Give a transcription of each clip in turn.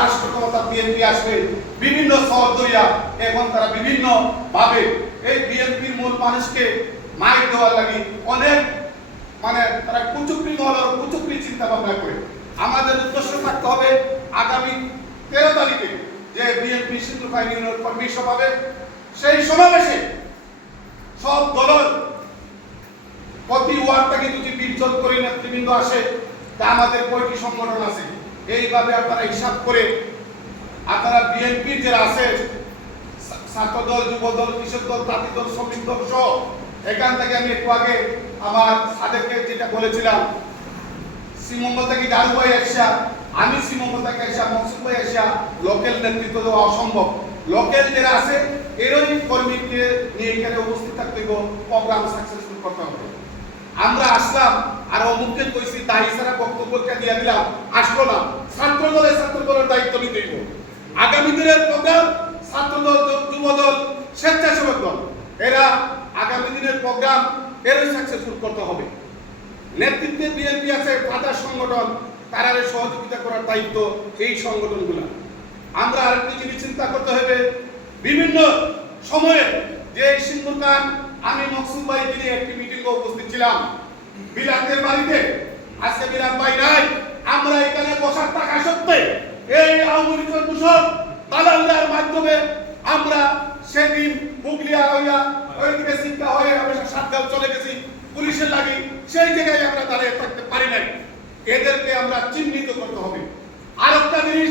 রাষ্ট্র ক্ষমতা বিএনপি আসবে, বিভিন্ন শহর এখন তারা বিভিন্ন ভাবে এই বিএনপির মূল মানুষকে মাইক দেওয়ার অনেক মানে তারা কুচুকরি কুচুকরি চিন্তা ভাবনা করে। আমাদের উদ্দেশ্য থাকতে হবে আগামী তেরো তারিখে যে বিএনপি সিন্ধু বাহিনী কর্মী সেই সমাবেশে সব দলের প্রতি ওয়ার্ড যদি বিরজন করে নেতৃবৃন্দ আসে, তা আমাদের কয়টি সংগঠন আছে? এইভাবে আপনারা হিসাব করে আপনারা বিএনপির যারা আছে, ছা- ছাত্র দল যুব দল কৃষক দল জাতি দল শ্রমিক দল সহ, এখান থেকে আমি একটু আগে আমার সাদেরকে যেটা বলেছিলাম, শ্রীমঙ্গল থেকে গাড়ু ভাই আসা আমি শ্রীমঙ্গল থেকে আসা মকসুদ ভাই আসা লোকাল নেতৃত্ব দেওয়া অসম্ভব। লোকাল যারা আছে, এরই কর্মীকে নিয়ে এখানে উপস্থিত থাকতে প্রোগ্রাম সাকসেসফুল করতে হবে। আমরা আসলাম, আর অমুককে কইছি দায়ী সারা বক্তব্যটা দিয়ে দিলাম? আসলো না। ছাত্র দলে ছাত্র দলের দায়িত্ব আগামী দিনের প্রোগ্রাম ছাত্র দল যুব দল স্বেচ্ছাসেবক দল, এরা আগামী দিনের প্রোগ্রাম এরই সাকসেসফুল করতে হবে। নেতৃত্বে বিএনপি আছে, ফাদার সংগঠন, তারা সহযোগিতা করার দায়িত্ব এই সংগঠনগুলো। আমরা আরেকটি জিনিস চিন্তা করতে হবে, বিভিন্ন সময়ে যে সিন্ধুর খান আমি মকসুদ ভাই তিনি একটি মিটিংয়ে উপস্থিত ছিলাম। বিলাতের বাড়িতে। আজকে বিলাত ভাই নাই। আমরা এখানে বসার টাকা সত্ত্বে এই আওয়ামী লীগের দূষণ দালালদের মাধ্যমে আমরা সেদিন হুগলিয়া হইয়া ওইদিকে শিক্ষা হয়ে আমরা সাতগাঁও চলে গেছি। পুলিশের লাগি সেই জায়গায় আমরা দাঁড়িয়ে থাকতে পারি নাই। এদেরকে আমরা চিহ্নিত করতে হবে। আর একটা জিনিস,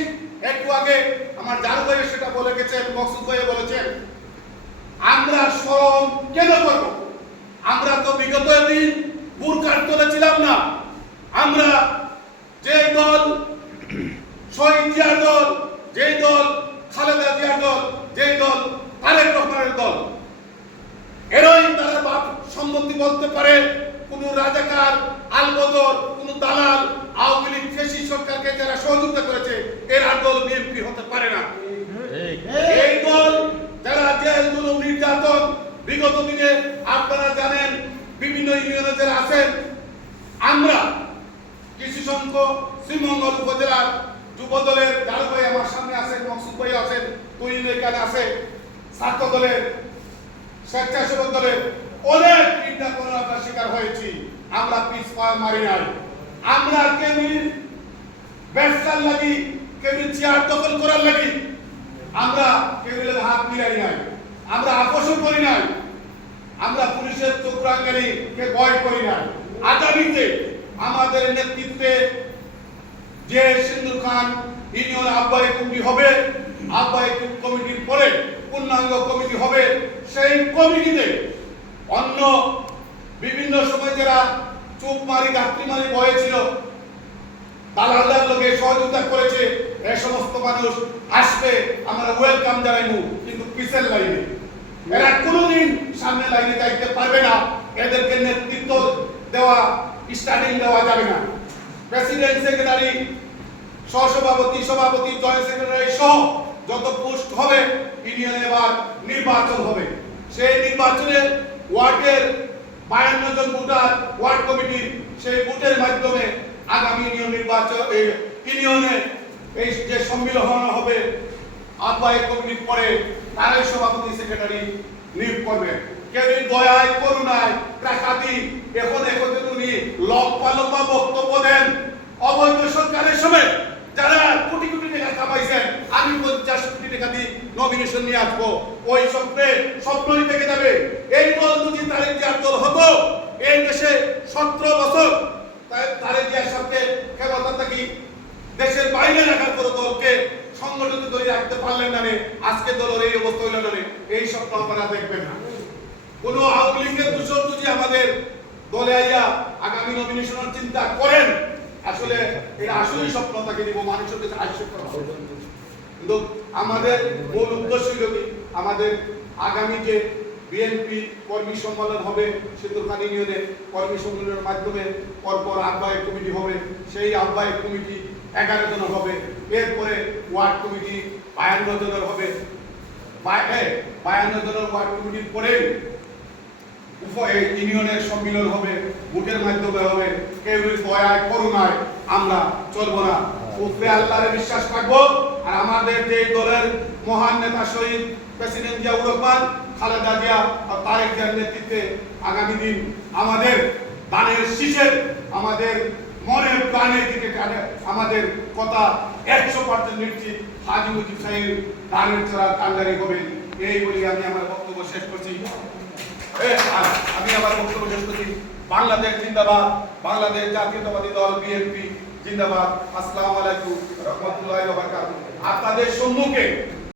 একটু আগে আমার জানু ভাই সেটা বলে গেছেন, মকসুদ ভাই বলেছেন আমরা শ্রম কেন করব আমরা তো বিগত দিন বুরকার তোলে ছিলাম না। আমরা যে দল শহীদ জিয়ার দল, যেই দল, খালেদা জিয়ার দল, যেই দল, তারেক রহমানের দল। এরই তারা বাপ সম্মতি বলতে পারে, কোন রাজাকার, আলবদর, কোন দালাল, আওয়ামী লীগ ফেসি সরকারকে যারা সহযোগিতা করেছে, এরা দল বিএনপি হতে পারে না এই দল যারা জেল জুলুম নির্যাতন বিগত দিনে আপনারা জানেন বিভিন্ন ইউনিয়নে যারা আছেন আমরা কিছু সংখ্যক শ্রীমঙ্গল উপজেলার যুব দলের জালু ভাই আমার সামনে আছেন, মকসুদ ভাই আছেন তুই এখানে আছে। ছাত্র দলের, স্বেচ্ছাসেবক দলের অনেক নির্যাতনের শিকার হয়েছি। আমরা পিছ পা মারি নাই। আমরা কেমির ব্যবসার লাগি কেমির চেয়ার দখল করার লাগি। আমরা কেবিলের হাত মিলাই নাই। আমরা আকর্ষণ করি নাই। আমরা পুলিশের চোখরাঙ্গানি কে ভয় করি নাই। আগামীতে আমাদের নেতৃত্বে যে সিন্ধু খান ইউনিয়ন আহ্বায়ক কমিটি হবে। আহ্বায়ক কমিটির পরে পূর্ণাঙ্গ কমিটি হবে। সেই কমিটিতে অন্য বিভিন্ন সময় যারা চুপ মারি গাত্রি মারি বয়েছিল দালালদার লোকে সহযোগিতা করেছে। এ সমস্ত মানুষ আসবে, আমরা ওয়েলকাম জানাইবো, কিন্তু পিসের লাইনে। এরা কোনোদিন সামনে লাইনে যাইতে পারবে না। এদেরকে নেতৃত্ব দেওয়া স্টার্টিং দেওয়া যাবে না। প্রেসিডেন্ট সেক্রেটারি সহসভাপতি, সভাপতি জয়েন্ট সেক্রেটারি সহ যত পোস্ট হবে ইউনিয়নে এবার নির্বাচন হবে। সেই নির্বাচনে ওয়ার্ডের বায়ান্ন জন ভোটার, ওয়ার্ড কমিটি সেই ভোটের মাধ্যমে আগামী ইউনিয়ন নির্বাচন এই ইউনিয়নে এই যে সম্মিলন হবে, আহ্বায়ক কমিটির পরে তারাই সভাপতি সেক্রেটারি নিয়োগ করবে। কেউ দয়ায় করুণায় টাকাতি এখন এখন উনি লম্বা লম্বা বক্তব্য দেন। অবৈধ সরকারের সময় যারা কোটি কোটি টাকা কামাইছেন আমি পঞ্চাশ কোটি টাকা দিয়ে নমিনেশন নিয়ে আসব। ওই স্বপ্নে স্বপ্নই থেকে যাবে। এই দল যদি তারেক জিয়ার হতো, এই দেশে সতেরো বছর তারেক জিয়ার সাথে ক্ষমতা থাকি দেশের বাইরে রাখার কোনো দলকে সংগঠিত ধরে রাখতে পারলেন না আজকে দলের এই অবস্থা হইল না এই স্বপ্ন আপনারা দেখবেন না। কোন আওয়ামী লীগের দূষণ যদি আমাদের দলে আইয়া আগামী নমিনেশনের চিন্তা করেন, আসলে এটা আসলেই স্বপ্ন তাকে দিব মানুষের কাছে আশ্চর্য করা। কিন্তু আমাদের মূল উদ্দেশ্য কি? আমাদের আগামী যে বিএনপি কর্মী সম্মেলন হবে সিন্দুরখান ইউনিয়নে কর্মী সম্মেলনের মাধ্যমে পরপর আহ্বায়ক কমিটি হবে, সেই আহ্বায়ক কমিটি এগারো জনের হবে। এরপরে ওয়ার্ড কমিটি বায়ান্ন জনের হবে। বায়ান্ন জনের ওয়ার্ড কমিটির পরে ইউনিয়নের সম্মিলন হবে, ভোটের মাধ্যমে হবে। কেউ দয়ায়, করুণায় আমরা চলবো না। উপরে আল্লাহরে বিশ্বাস রাখব। আর আমাদের যে দলের মহান নেতা শহীদ প্রেসিডেন্ট জিয়াউর রহমান, খালেদা জিয়া আর তারেক জিয়ার নেতৃত্বে আগামী দিন আমাদের দানের শীষের, আমাদের মনের প্রাণের দিকে আমাদের কথা একশো পার্সেন্ট নিশ্চিত হাজি মুজিব সাহেব দানের ছাড়া কান্ডারি হবেন এই বলে আমি আমার বক্তব্য শেষ করছি। আমি আমার বক্তব্য শেষ করছি। বাংলাদেশ জিন্দাবাদ, বাংলাদেশ জাতীয়তাবাদী দল, বিএনপি, জিন্দাবাদ। আসসালামু আলাইকুম, রহমতুল্লাহ আপনাদের সম্মুখে